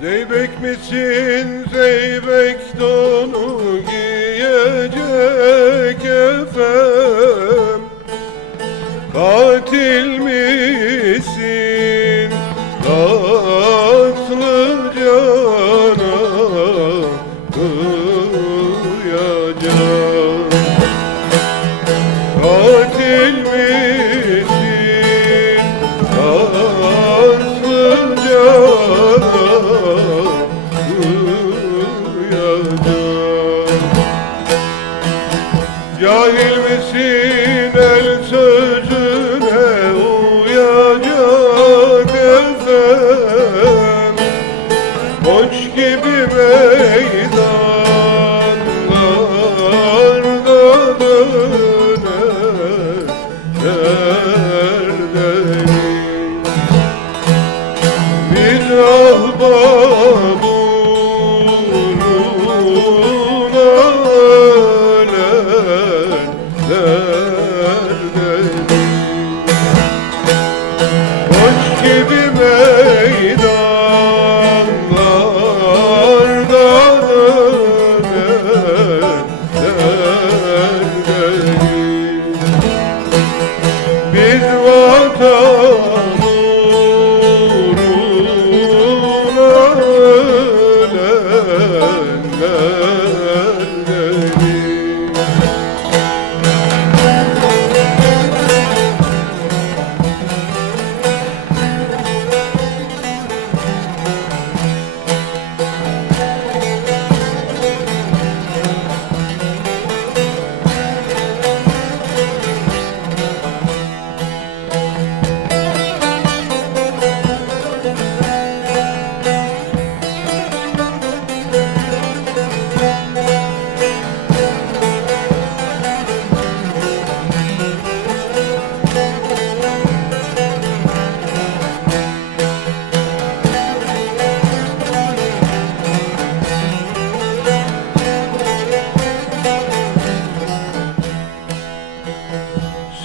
Zeybek misin? Zeybek donu giyecek efem. Katil misin? Tatlı cana kıyacak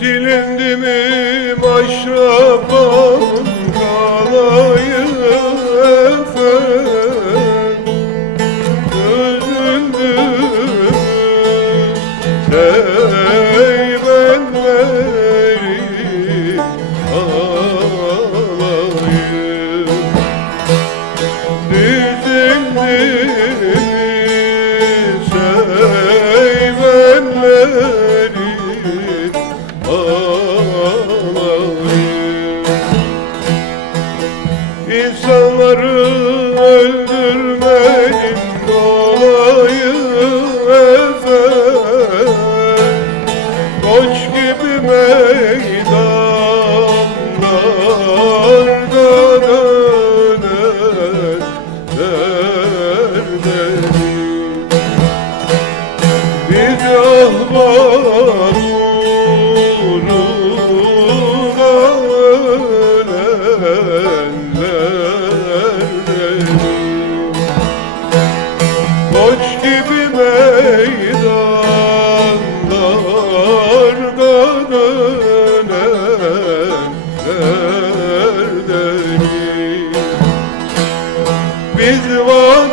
Silindi mi maşrabam kalayım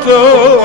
so